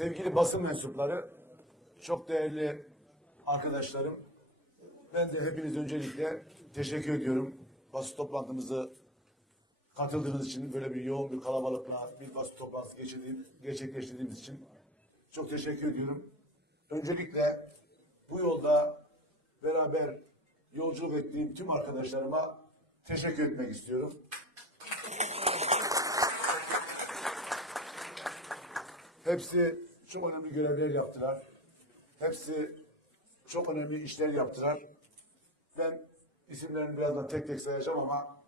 sevgili basın mensupları, çok değerli arkadaşlarım, ben de hepiniz öncelikle teşekkür ediyorum. Basın toplantımızı katıldığınız için, böyle bir yoğun bir kalabalıkla bir basın toplantısı geçirdiğim, gerçekleştirdiğimiz için çok teşekkür ediyorum. Öncelikle bu yolda beraber yolculuk ettiğim tüm arkadaşlarıma teşekkür etmek istiyorum. Hepsi çok önemli görevler yaptılar. Hepsi çok önemli işler yaptılar. Ben isimlerini birazdan tek tek sayacağım ama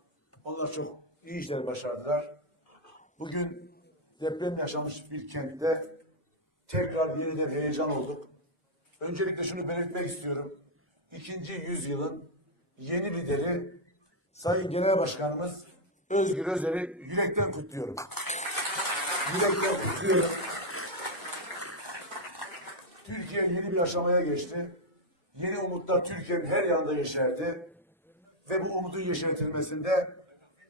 onlar çok iyi işler başardılar. Bugün deprem yaşamış bir kentte tekrar yeniden heyecan olduk. Öncelikle şunu belirtmek istiyorum. İkinci yüzyılın yeni lideri Sayın Genel Başkanımız Özgür Özel'i yürekten kutluyorum. Yürekten kutluyorum. Türkiye yeni bir aşamaya geçti. Yeni umutlar Türkiye'nin her yanında yeşerdi. Ve bu umudun yeşertilmesinde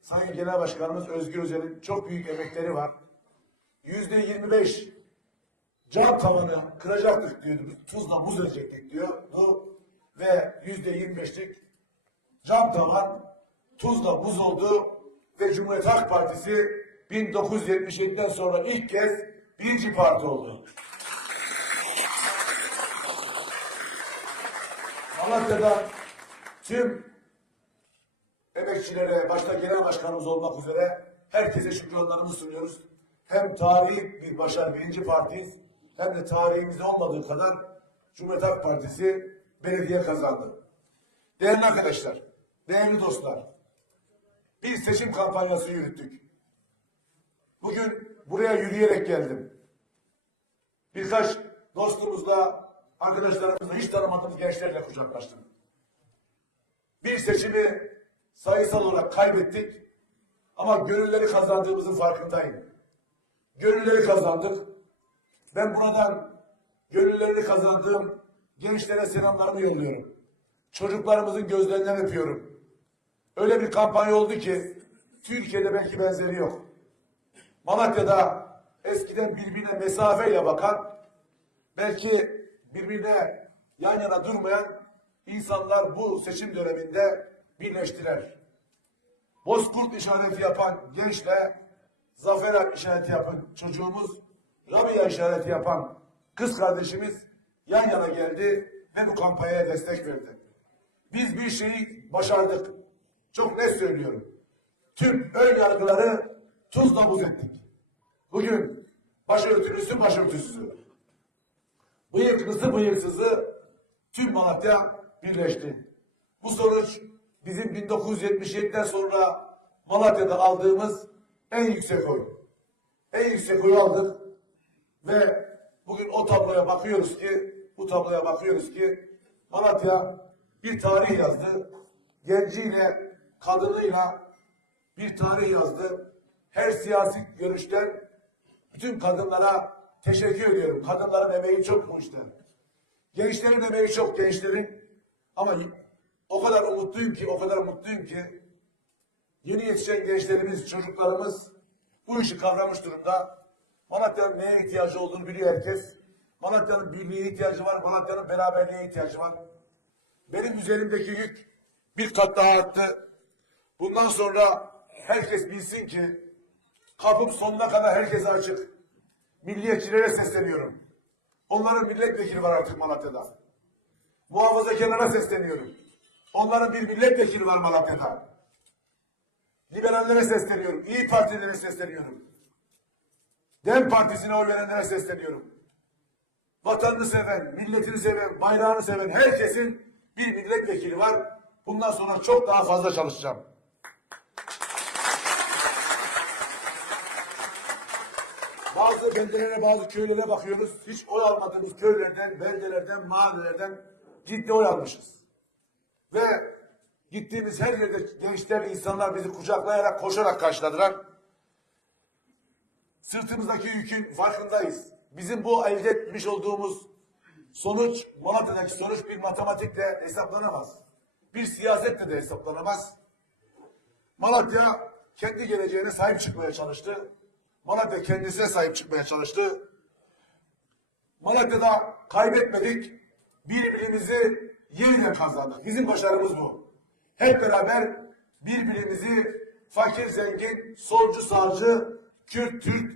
Sayın Genel Başkanımız Özgür Özel'in çok büyük emekleri var. Yüzde 25 cam tavanı kıracaktık diyordu. Tuzla buz edecektik diyordu. Ve yüzde 25'lik cam tavan tuzla buz oldu ve Cumhuriyet Halk Partisi 1977'den sonra ilk kez birinci parti oldu. Malatya'da tüm emekçilere, başta genel başkanımız olmak üzere herkese şükranlarımızı sunuyoruz. Hem tarihi bir başarı, birinci partiyiz, hem de tarihimizde olmadığı kadar Cumhuriyet Halk Partisi belediye kazandı. Değerli arkadaşlar, değerli dostlar, bir seçim kampanyası yürüttük. Bugün buraya yürüyerek geldim. Birkaç dostumuzla, arkadaşlarımızla, hiç tanımadığımız gençlerle kucaklaştım. Bir seçimi sayısal olarak kaybettik ama gönülleri kazandığımızın farkındayım. Gönülleri kazandık. Ben buradan gönüllerini kazandığım gençlere selamlarımı yolluyorum. Çocuklarımızın gözlerinden öpüyorum. Öyle bir kampanya oldu ki Türkiye'de belki benzeri yok. Malatya'da eskiden birbirine mesafeyle bakan, belki birbirine yan yana durmayan insanlar bu seçim döneminde birleştiler. Bozkurt işareti yapan gençle Zafer işareti yapan çocuğumuz, Rabia işareti yapan kız kardeşimiz yan yana geldi ve bu kampanyaya destek verdi. Biz bir şeyi başardık. Çok net söylüyorum. Tüm ön yargıları tuzla buz ettik. Bugün başörtülüsü başörtüsüzü, bıyıklısı bıyıksızı tüm Malatya birleşti. Bu sonuç bizim 1977'den sonra Malatya'da aldığımız en yüksek oy. En yüksek oyu aldık ve bugün o tabloya bakıyoruz ki bu tabloya bakıyoruz ki Malatya bir tarih yazdı. Genciyle, kadınıyla bir tarih yazdı. Her siyasi görüşten bütün kadınlara teşekkür ediyorum. Kadınların emeği çok bu işte. Gençlerin emeği çok gençlerin. Ama o kadar umutluyum ki, o kadar mutluyum ki yeni yetişen gençlerimiz, çocuklarımız bu işi kavramış durumda. Malatya'nın neye ihtiyacı olduğunu biliyor herkes. Malatya'nın birliğe ihtiyacı var, Malatya'nın beraberliğe ihtiyacı var. Benim üzerimdeki yük bir kat daha arttı. Bundan sonra herkes bilsin ki kapım sonuna kadar herkese açık. Milliyetçilere sesleniyorum. Onların milletvekili var artık Malatya'da. Muhafazakarlara sesleniyorum. Onların bir milletvekili var Malatya'da. Liberallere sesleniyorum. İyi Partilere sesleniyorum. Dem Partisi'ne oy verenlere sesleniyorum. Vatanını seven, milletini seven, bayrağını seven herkesin bir milletvekili var. Bundan sonra çok daha fazla çalışacağım. Bazı beldelere, bazı köylere bakıyoruz. Hiç oy almadığımız köylerden, beldelerden, mahallelerden ciddi oy almışız. Ve gittiğimiz her yerde gençler, insanlar bizi kucaklayarak, koşarak karşıladılar. Sırtımızdaki yükün farkındayız. Bizim bu elde etmiş olduğumuz sonuç, Malatya'daki sonuç bir matematikle hesaplanamaz. Bir siyasetle de hesaplanamaz. Malatya kendi geleceğine sahip çıkmaya çalıştı. Malatya kendisine sahip çıkmaya çalıştı. Malatya'da kaybetmedik. Birbirimizi yeniden kazandık. Bizim başarımız bu. Hep beraber birbirimizi fakir zengin, solcu sağcı, Kürt Türk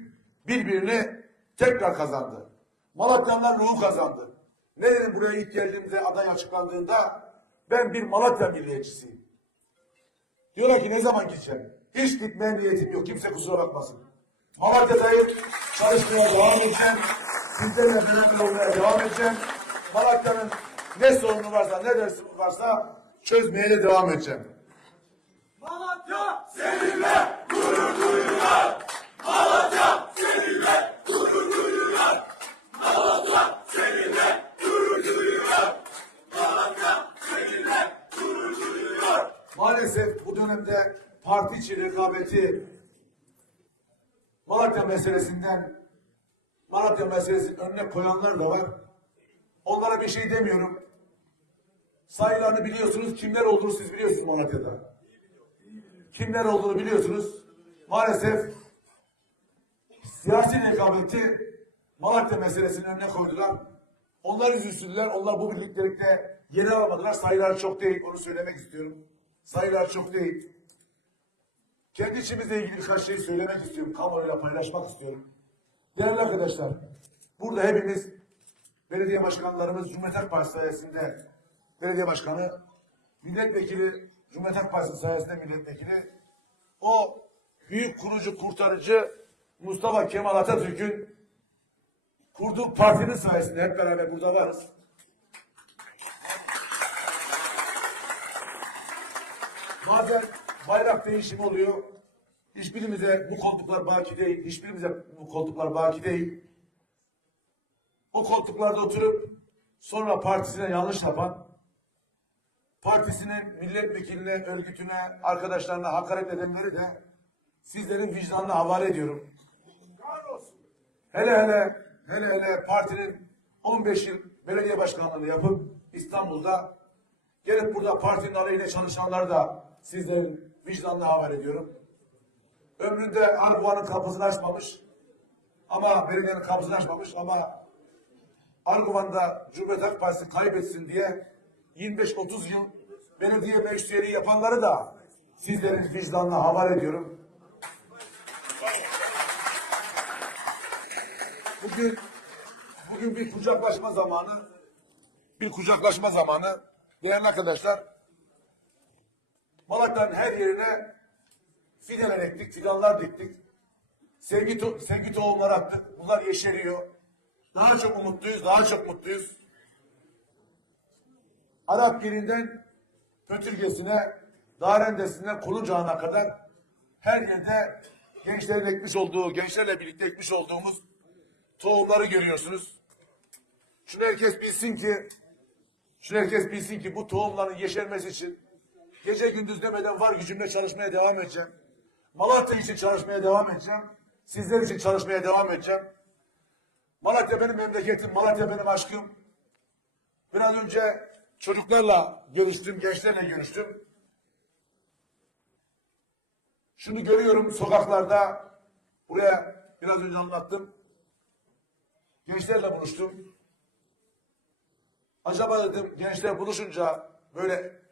birbirini tekrar kazandı. Malatyalılar ruhu kazandı. Ne dedim buraya ilk geldiğimde aday açıklandığında ben bir Malatya milliyetçisiyim. Diyorlar ki ne zaman gideceğim? Hiç gitmeye niyetim yok. Kimse kusura bakmasın. Malatya'dayım. Çalışmaya devam edeceğim. Sizlerle beraber olmaya devam edeceğim. Malatya'nın ne sorunu varsa, ne dersi varsa çözmeye de devam edeceğim. Malatya Maalesef bu dönemde parti içi rekabeti Malatya meselesinden Malatya meselesinin önüne koyanlar da var. Onlara bir şey demiyorum. Sayılarını biliyorsunuz. Kimler olduğunu siz biliyorsunuz Malatya'da. Kimler olduğunu biliyorsunuz. Maalesef siyasi rekabeti Malatya meselesinin önüne koydular. Onlar üzülsünler. Onlar bu birliktelikte yer alamadılar. Sayılar çok değil. Onu söylemek istiyorum. Sayılar çok değil. Kendi içimizle ilgili birkaç şey söylemek istiyorum. Kamuoyuyla paylaşmak istiyorum. Değerli arkadaşlar, burada hepimiz belediye başkanlarımız Cumhuriyet Halk Partisi sayesinde belediye başkanı, milletvekili Cumhuriyet Halk Partisi sayesinde milletvekili, o büyük kurucu, kurtarıcı Mustafa Kemal Atatürk'ün kurduğu partinin sayesinde hep beraber burada varız. Bazen bayrak değişimi oluyor. Hiçbirimize bu koltuklar baki değil. Hiçbirimize bu koltuklar baki değil. O koltuklarda oturup sonra partisine yanlış yapan, partisinin milletvekiline, örgütüne, arkadaşlarına hakaret edenleri de sizlerin vicdanına havale ediyorum. Hele hele, hele hele partinin 15 yıl belediye başkanlığını yapıp İstanbul'da gelip burada partinin aleyhine çalışanları da sizlerin vicdanına havale ediyorum. Ömründe Arguvan'ın kapısını açmamış ama belediyenin kapısını açmamış ama Arguvan'da Cumhuriyet Halk Partisi kaybetsin diye 25-30 yıl belediye meclisleri yapanları da sizlerin vicdanına havale ediyorum. Bugün bugün bir kucaklaşma zamanı. Bir kucaklaşma zamanı. Değerli arkadaşlar, Malatya'nın her yerine fideler ektik, fidanlar diktik. Sevgi, to sevgi tohumları attık. Bunlar yeşeriyor. Daha çok umutluyuz, daha çok mutluyuz. Arap Giri'nden Pötürgesi'ne, Darendesi'ne, Kulucağına kadar her yerde gençlerin ekmiş olduğu, gençlerle birlikte ekmiş olduğumuz tohumları görüyorsunuz. Şunu herkes bilsin ki, şunu herkes bilsin ki bu tohumların yeşermesi için gece gündüz demeden var gücümle çalışmaya devam edeceğim. Malatya için çalışmaya devam edeceğim. Sizler için çalışmaya devam edeceğim. Malatya benim memleketim, Malatya benim aşkım. Biraz önce çocuklarla görüştüm, gençlerle görüştüm. Şunu görüyorum sokaklarda, buraya biraz önce anlattım. Gençlerle buluştum. Acaba dedim gençler buluşunca böyle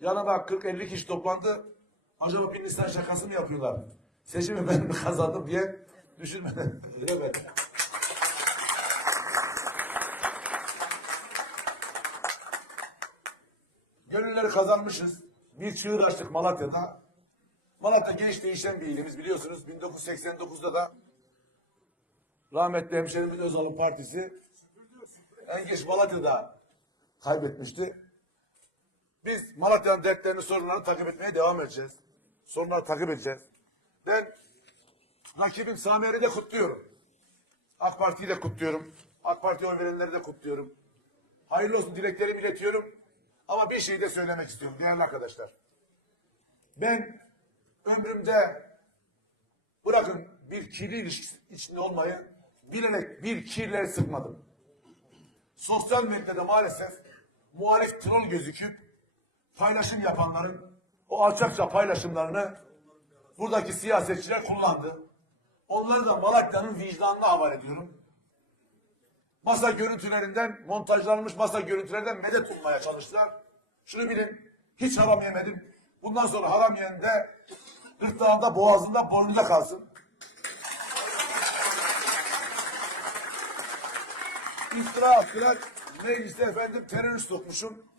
yanıma 40-50 kişi toplandı. Acaba bir Nisan şakası mı yapıyorlar? Seçimi ben mi kazandım diye düşünmeden. evet. Gönülleri kazanmışız. Bir çığır açtık Malatya'da. Malatya genç değişen bir ilimiz biliyorsunuz. 1989'da da rahmetli hemşerimin Özal'ın partisi en geç Malatya'da kaybetmişti. Biz Malatya'nın dertlerini, sorunlarını takip etmeye devam edeceğiz. Sorunları takip edeceğiz. Ben rakibim Samiye'yi de kutluyorum. AK Parti'yi de kutluyorum. AK Parti oy verenleri de kutluyorum. Hayırlı olsun dileklerimi iletiyorum. Ama bir şey de söylemek istiyorum değerli arkadaşlar. Ben ömrümde bırakın bir kirli ilişki içinde olmayı bilerek bir kirleri sıkmadım. Sosyal medyada maalesef muhalif troll gözüküp paylaşım yapanların o alçakça paylaşımlarını buradaki siyasetçiler kullandı. Onları da Malatya'nın vicdanına havale ediyorum. masa görüntülerinden, montajlanmış masa görüntülerinden medet bulmaya çalıştılar. Şunu bilin, hiç haram yemedim. Bundan sonra haram yiyen de gırtlağında, boğazında, boynunda kalsın. İftira attılar. Mecliste efendim terörist sokmuşum.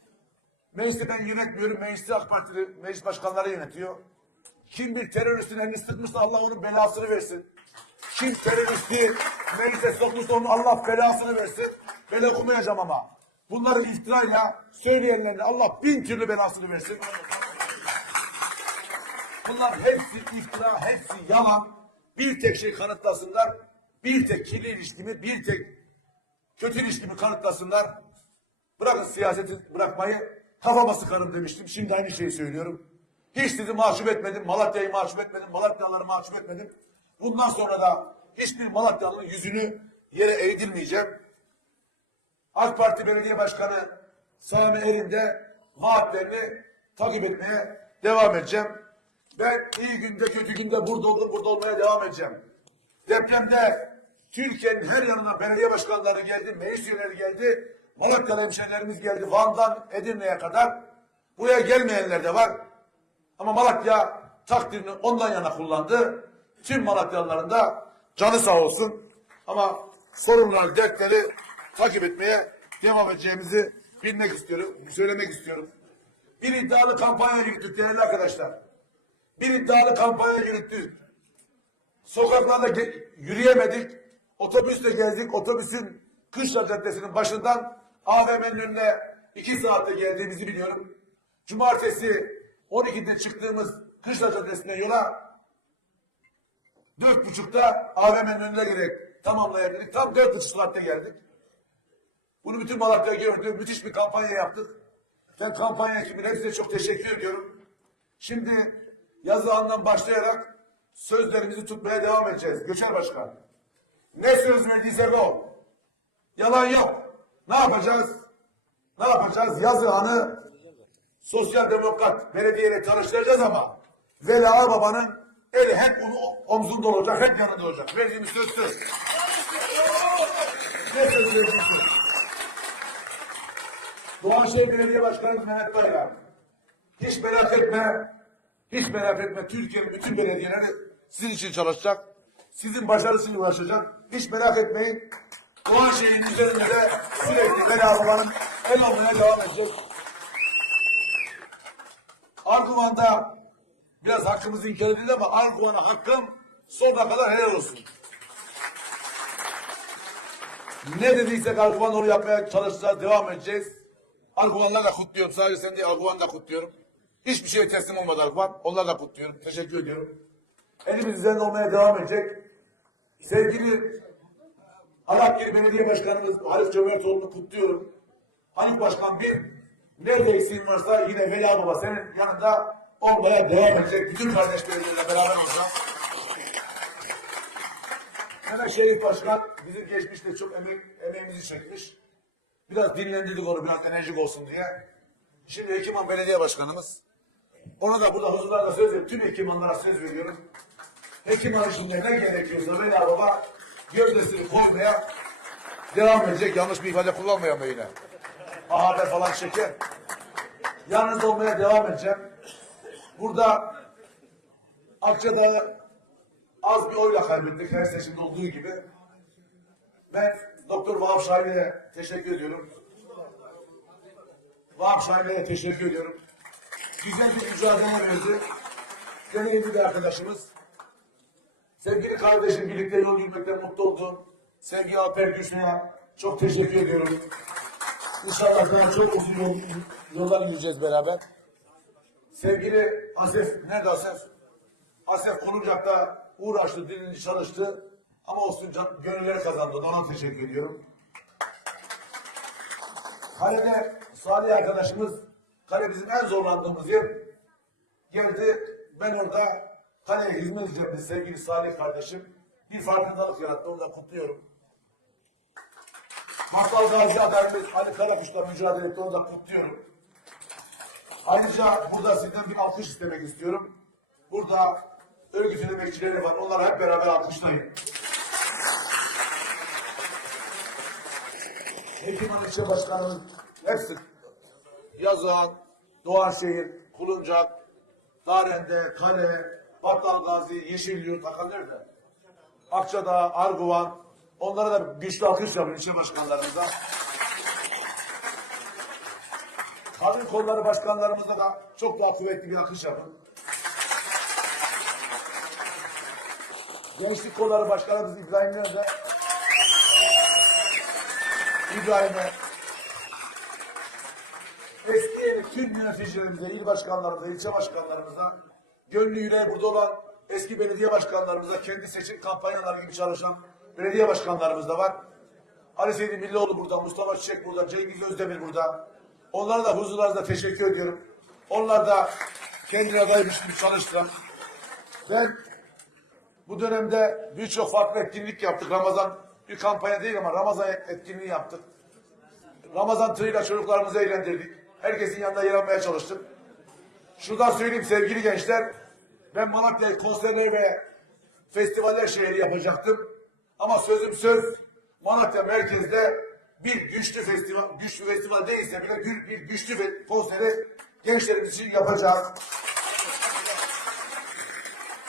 Meclisi ben yönetmiyorum. Meclisi AK Partili meclis başkanları yönetiyor. Kim bir teröristin elini sıkmışsa Allah onun belasını versin. Kim teröristi meclise sokmuşsa onun Allah belasını versin. Ben okumayacağım ama. Bunları iftirayla söyleyenlerin Allah bin türlü belasını versin. Bunlar hepsi iftira, hepsi yalan. Bir tek şey kanıtlasınlar. Bir tek kirli ilişkimi, bir tek kötü ilişkimi kanıtlasınlar. Bırakın siyaseti bırakmayı kafama sıkarım demiştim. Şimdi aynı şeyi söylüyorum. Hiç sizi mahcup etmedim. Malatya'yı mahcup etmedim. Malatyalıları mahcup etmedim. Bundan sonra da hiçbir Malatyalı'nın yüzünü yere eğdirmeyeceğim. AK Parti Belediye Başkanı Sami Er'in de vaatlerini takip etmeye devam edeceğim. Ben iyi günde kötü günde burada oldum, burada olmaya devam edeceğim. Depremde Türkiye'nin her yanına belediye başkanları geldi, meclis üyeleri geldi, Malatyalı hemşehrilerimiz geldi, Van'dan Edirne'ye kadar. Buraya gelmeyenler de var. Ama Malatya takdirini ondan yana kullandı. Tüm Malatyalıların da canı sağ olsun. Ama sorunlar, dertleri takip etmeye devam edeceğimizi bilmek istiyorum, söylemek istiyorum. Bir iddialı kampanya yürüttük değerli arkadaşlar. Bir iddialı kampanya yürüttük. Sokaklarda yürüyemedik. Otobüsle gezdik. Otobüsün Kışla Caddesi'nin başından AVM'nin önüne iki saatte geldiğimizi biliyorum. Cumartesi 12'de çıktığımız Kışla Caddesi'ne yola dört buçukta AVM'nin önüne girerek tamamlayabildik. Tam dört buçuk saatte geldik. Bunu bütün Malatya gördü. Müthiş bir kampanya yaptık. Ben kampanya ekibine hepsine çok teşekkür ediyorum. Şimdi yazı andan başlayarak sözlerimizi tutmaya devam edeceğiz. Göçer Başkan. Ne söz verdiysek o. Yalan yok. Ne yapacağız? Ne yapacağız? Yazı anı sosyal demokrat belediyeyle tanıştıracağız ama Veli Ağababa'nın eli hep onu omzunda olacak, hep yanında olacak. Verdiğimiz söz söz. Ne söz verdiğimiz söz. Doğanşehir Belediye Başkanı Mehmet Bayram. Hiç merak etme. Hiç merak etme. Türkiye'nin bütün belediyeleri sizin için çalışacak. Sizin başarısına ulaşacak. Hiç merak etmeyin. Doğanşehir'in üzerinde de sürekli belalarının el almaya devam edecek. Arguvan'da biraz hakkımızı inkar edildi ama Arguvan'a hakkım sonuna kadar helal olsun. Ne dediysek Arguvan onu yapmaya çalışacağız, devam edeceğiz. Arguvan'la da kutluyorum. Sadece sen değil, Arguvan'ı da kutluyorum. Hiçbir şeye teslim olmadı Arguvan. Onları da kutluyorum. Teşekkür ediyorum. Elimiz üzerinde olmaya devam edecek. Sevgili Alakgir Belediye Başkanımız Halif Cömertoğlu'nu kutluyorum. Halif Başkan bir, nerede eksiğin varsa yine Veli Baba senin yanında olmaya devam edecek. Bütün kardeş belediyelerle beraber olacağım. Hemen Şerif Başkan bizim geçmişte çok emek, emeğimizi çekmiş. Biraz dinlendirdik onu biraz enerjik olsun diye. Şimdi Hekiman Belediye Başkanımız. Ona da burada huzurlarda söz veriyorum. Tüm Hekimanlara söz veriyorum. Hekiman işinde ne gerekiyorsa Veli Baba gövdesini koymaya devam edecek. Yanlış bir ifade kullanmayalım da yine. Ahabe falan şeker. Yalnız olmaya devam edeceğim. Burada Akçadağ'ı az bir oyla kaybettik her seçimde olduğu gibi. Ben Doktor Vahap Şahin'e teşekkür ediyorum. Vahap Şahin'e teşekkür ediyorum. Güzel bir mücadele verdi. Deneyimli bir arkadaşımız. Sevgili kardeşim birlikte yol yürümekten mutlu oldum. Sevgili Alper Gülsün'e çok teşekkür ediyorum. İnşallah daha çok uzun yol, yollar yürüyeceğiz beraber. Sevgili Asef, nerede Asef? Asef Konuncak'ta uğraştı, dilini çalıştı. Ama olsun can, gönülleri kazandı. Ona teşekkür ediyorum. Kalede Salih arkadaşımız, kale bizim en zorlandığımız yer. Geldi, ben orada kaleye hizmet edeceğim sevgili Salih kardeşim. Bir farkındalık yarattı, onu da kutluyorum. Masal Gazi adayımız Ali Karakuş'la mücadele etti, onu da kutluyorum. Ayrıca burada sizden bir alkış istemek istiyorum. Burada örgütün emekçileri var. Onları hep beraber alkışlayın. Hekiman ilçe başkanımız hepsi Yazan, Doğanşehir, Kuluncak, Darende, Kale, Battal Gazi, Yeşilyurt, Hakan nerede? Akçadağ, Arguvan. Onlara da güçlü alkış yapın ilçe başkanlarımıza. Kadın kolları başkanlarımıza da çok daha kuvvetli bir alkış yapın. Gençlik kolları başkanımız İbrahim nerede? İbrahim'e eski yeni tüm yöneticilerimize, il başkanlarımıza, ilçe başkanlarımıza, gönlü burada olan eski belediye başkanlarımıza, kendi seçim kampanyaları gibi çalışan belediye başkanlarımız da var. Ali Seydi Millioğlu burada, Mustafa Çiçek burada, Cengiz Özdemir burada. Onlara da huzurlarınızda teşekkür ediyorum. Onlar da kendine adaymış gibi çalıştılar. Ben bu dönemde birçok farklı etkinlik yaptık. Ramazan bir kampanya değil ama Ramazan etkinliği yaptık. Ramazan tırıyla çocuklarımızı eğlendirdik. Herkesin yanında yer almaya çalıştık. Şuradan söyleyeyim sevgili gençler. Ben Malatya'yı konserler ve festivaller şehri yapacaktım. Ama sözüm söz Malatya merkezde bir güçlü festival, güçlü festival değilse bile bir, bir güçlü konseri gençlerimiz için yapacağız.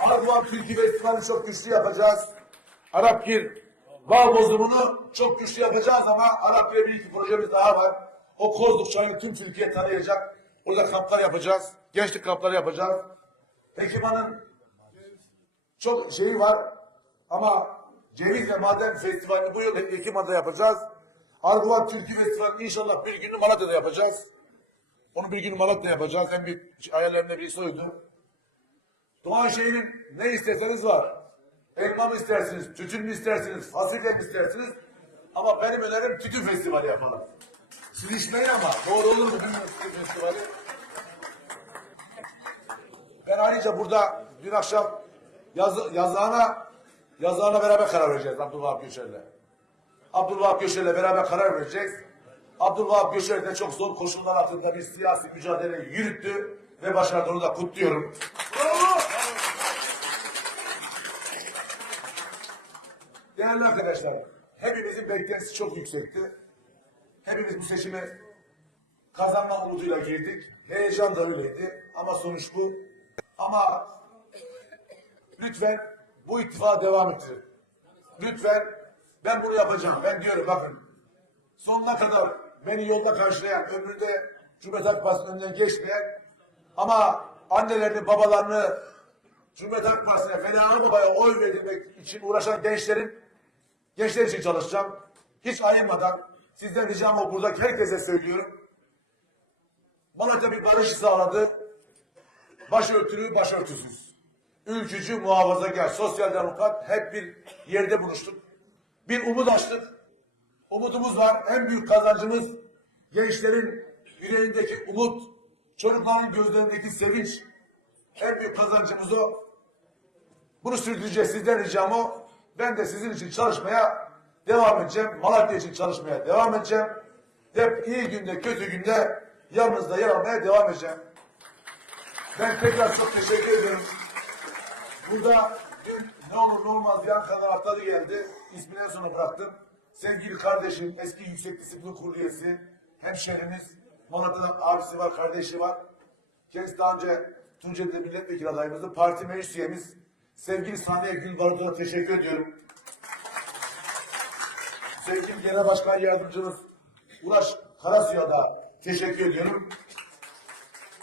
Arguvan Türkü Festivali çok güçlü yapacağız. Arapgir bağ bozumunu çok güçlü yapacağız ama Arapgir'e bir iki projemiz daha var. O Kozluk çayını tüm Türkiye tanıyacak. Orada kamplar yapacağız. Gençlik kampları yapacağız. Hekiman'ın çok şeyi var ama Ceviz ve Maden Festivali'ni bu yıl Hekiman'da yapacağız. Arguvan Türkü Festivali'ni inşallah bir günü Malatya'da yapacağız. Onu bir günü Malatya'da yapacağız. En büyük hayallerimden birisi oydu. Doğanşehir'in ne isterseniz var. Elma mı istersiniz, tütün mü istersiniz, fasulye mi istersiniz? Ama benim önerim tütün festivali yapalım. Siz içmeyin ama doğru olur mu bilmiyorum tütün festivali. Ben ayrıca burada dün akşam yaz, yazağına, yazağına beraber karar vereceğiz Abdülvahap Göçer'le. Abdülvahap Göçer'le beraber karar vereceğiz. Abdülvahap Göçer de çok zor koşullar altında bir siyasi mücadele yürüttü ve başardı onu da kutluyorum. Bravo. Değerli arkadaşlar, hepimizin beklentisi çok yüksekti. Hepimiz bu seçime kazanma umuduyla girdik. Heyecan da öyleydi ama sonuç bu. Ama lütfen bu ittifakı devam ettirin. Lütfen ben bunu yapacağım. Ben diyorum bakın sonuna kadar beni yolda karşılayan, ömründe Cumhuriyet Halk Partisi'nin önünden geçmeyen ama annelerini, babalarını Cumhuriyet Halk Partisi'ne, Fena Baba'ya oy verilmek için uğraşan gençlerin gençler için çalışacağım. Hiç ayırmadan sizden ricam o buradaki herkese söylüyorum. Malatya bir barışı sağladı. Başörtülü, başörtüsüz. Ülkücü, muhafazakar, sosyal demokrat hep bir yerde buluştuk. Bir umut açtık. Umudumuz var. En büyük kazancımız gençlerin yüreğindeki umut, çocukların gözlerindeki sevinç. En büyük kazancımız o. Bunu sürdüreceğiz. Sizden ricam o. Ben de sizin için çalışmaya devam edeceğim. Malatya için çalışmaya devam edeceğim. Hep iyi günde, kötü günde yanınızda yer almaya devam edeceğim. Ben tekrar çok teşekkür ederim. Burada dün ne olur ne olmaz yan kanal geldi. İsmini en bıraktım. Sevgili kardeşim, eski Yüksek Disiplin Kurulu üyesi, hemşehrimiz, Malatya'da abisi var, kardeşi var. Kendisi daha önce Tunceli'de milletvekili adayımızdı. Parti meclis üyemiz. Sevgili Saniye Gülbarut'a teşekkür ediyorum. Sevgili Genel Başkan Yardımcımız Ulaş Karasu'ya da teşekkür ediyorum.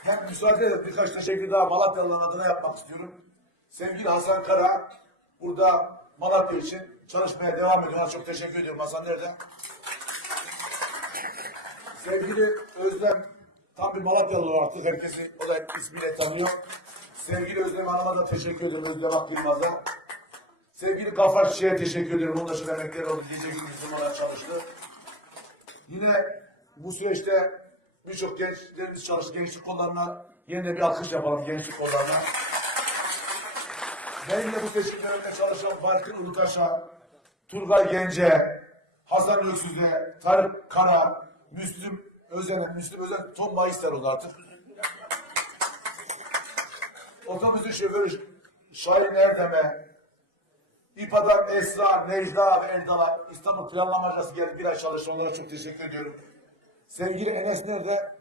Hem müsaade edin birkaç teşekkür daha Malatyalıların adına yapmak istiyorum. Sevgili Hasan Kara burada Malatya için çalışmaya devam ediyor. Çok teşekkür ediyorum. Hasan nerede? Sevgili Özlem tam bir Malatyalı artık. Herkesi o da ismiyle tanıyor. Sevgili Özlem Hanım'a da teşekkür ediyorum. Özlem Akbilmaz'a. Sevgili Gafar Çiçek'e teşekkür ediyorum. Onun da şu emekleri oldu. Gece gündüz çalıştı. Yine bu süreçte birçok gençlerimiz çalıştı. Gençlik kollarına yine bir alkış yapalım gençlik kollarına. Benimle bu seçim döneminde çalışan Barkın Ulutaş'a, Turgay Gence, Hasan Öksüz'e, Tarık Kara, Müslüm Özen'e, Müslüm Özen Tom Mayıslar oldu artık. Otobüsün şoförü Şahin Erdem'e, İPA'dan Esra, Necda ve Erdal'a İstanbul Planlamacası geldi bir ay çalıştı. Onlara çok teşekkür ediyorum. Sevgili Enes nerede?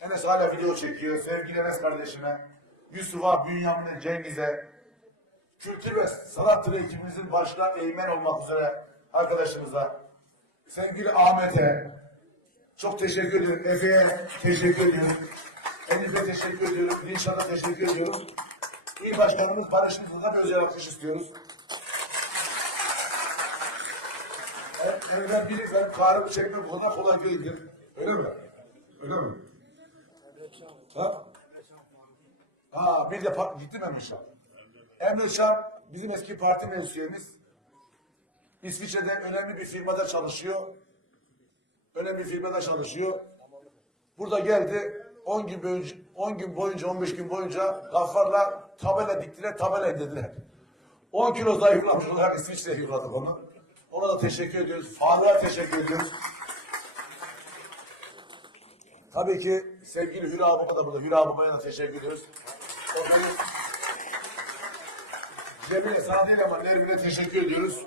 Enes hala video çekiyor. Sevgili Enes kardeşime, Yusuf'a, Bünyamin'e, Cengiz'e, kültür ve sanat türü ekibimizin başta eğmen olmak üzere arkadaşımıza, sevgili Ahmet'e, çok teşekkür ediyorum. Efe'ye teşekkür ediyorum. Elif'e teşekkür ediyorum. Dilşat'a teşekkür ediyorum. İl Başkanımız Barış Yıldız'a bir özel alkış istiyoruz. Evden biri ben çekmek o kadar kolay değildir. Öyle mi? Öyle mi? Ha? Ha bir de gitti mi Emre Şah? Emre Şah bizim eski parti meclis üyemiz. İsviçre'de önemli bir firmada çalışıyor. Önemli bir firmada çalışıyor. Burada geldi 10 gün boyunca 10 gün boyunca 15 gün boyunca gaffarla tabela diktiler, tabela indirdiler. 10 kilo zayıflamış olarak İsviçre'ye yolladık onu. Ona da teşekkür ediyoruz. Fahriye teşekkür ediyoruz. Tabii ki sevgili Hüra abama da burada. Hüra abamaya da teşekkür ediyoruz. Cemile sana değil ama Nermin'e teşekkür ediyoruz.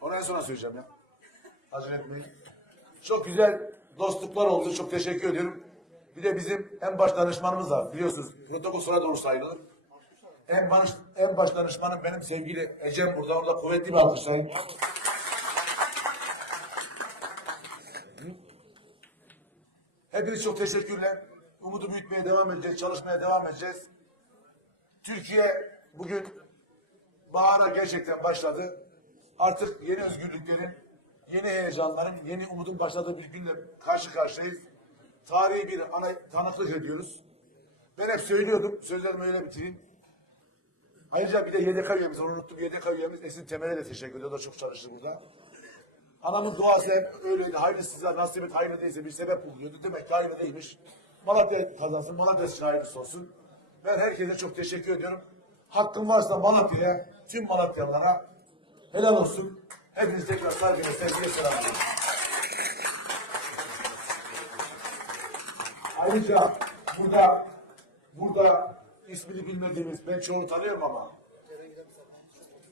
Onu en sona söyleyeceğim ya. Acele etmeyin. Çok güzel dostluklar oldu. Çok teşekkür ediyorum. Bir de bizim en baş danışmanımız var. Biliyorsunuz protokol sonra doğru sayılır. En baş, en baş danışmanım benim sevgili Ecem burada. Orada kuvvetli bir alkışlayın. Hepiniz çok teşekkürler. Umudu büyütmeye devam edeceğiz, çalışmaya devam edeceğiz. Türkiye bugün bahara gerçekten başladı. Artık yeni özgürlüklerin, yeni heyecanların, yeni umudun başladığı bir günle karşı karşıyayız. Tarihi bir ana tanıklık ediyoruz. Ben hep söylüyordum, sözlerimi öyle bitireyim. Ayrıca bir de YDK üyemiz, onu unuttum. YDK üyemiz Esin Temel'e de teşekkür ediyor. O da çok çalıştı burada. Anamın duası hep öyleydi. Hayırlı size nasip et, hayırlı değilse bir sebep buluyordu. Demek ki hayırlı değilmiş. Malatya kazansın, Malatya için hayırlısı olsun. Ben herkese çok teşekkür ediyorum. Hakkım varsa Malatya'ya, tüm Malatyalılara helal olsun. Hepinizi tekrar saygıyla, sevgiyle selamlıyorum. Ayrıca burada burada ismini bilmediğimiz, ben çoğunu tanıyorum ama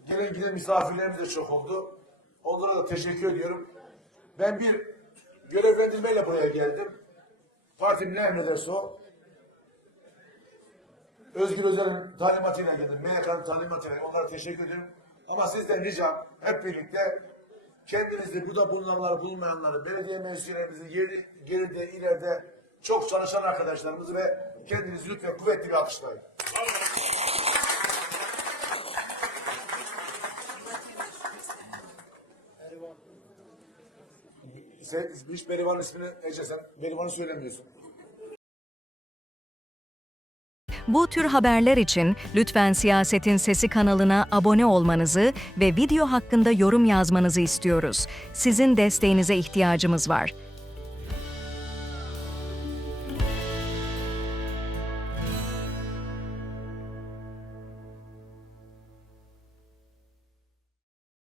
gelen giden misafirlerimiz de çok oldu. Onlara da teşekkür ediyorum. Ben bir görevlendirmeyle buraya geldim. Partim ne emrederse o. Özgür Özel'in talimatıyla geldim. MYK'nın talimatıyla onlara teşekkür ediyorum. Ama sizden ricam hep birlikte kendinizi burada bulunanları bulunmayanları, belediye meclislerimizi geri, geride, ileride çok çalışan arkadaşlarımızı ve kendinizi lütfen kuvvetli bir alkışlayın. Sen hiç Berivan'ın ismini Ece sen Berivan'ı söylemiyorsun. Bu tür haberler için lütfen Siyasetin Sesi kanalına abone olmanızı ve video hakkında yorum yazmanızı istiyoruz. Sizin desteğinize ihtiyacımız var.